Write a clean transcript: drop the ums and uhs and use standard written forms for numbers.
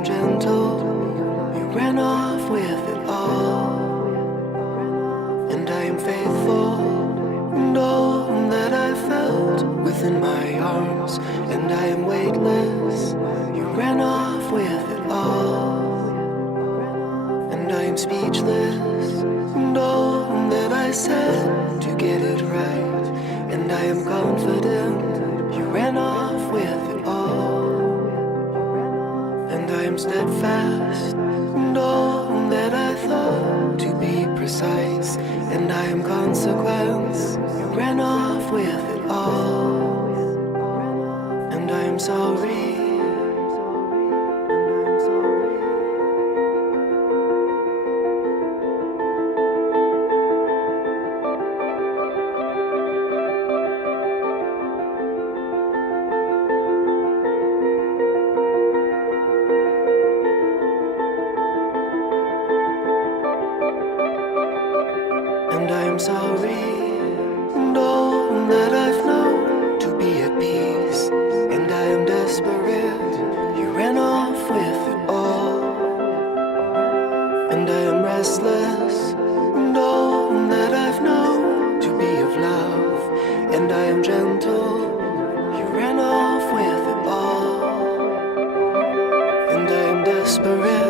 am gentle. You ran off with it all. And I am faithful, and all that I felt within my arms. And I am weightless. You ran off with it all. And I am speechless, and all that I said to get it right. And I am confident. You ran off with it all. And I am steadfast, and all that I thought to be precise. And I am consequence. You ran off with it all. And I am sorry. And I am sorry, and all that I've known to be at peace. And I am desperate. You ran off with it all. And I am restless, and all that I've known to be of love. And I am gentle. You ran off with it all. And I am desperate.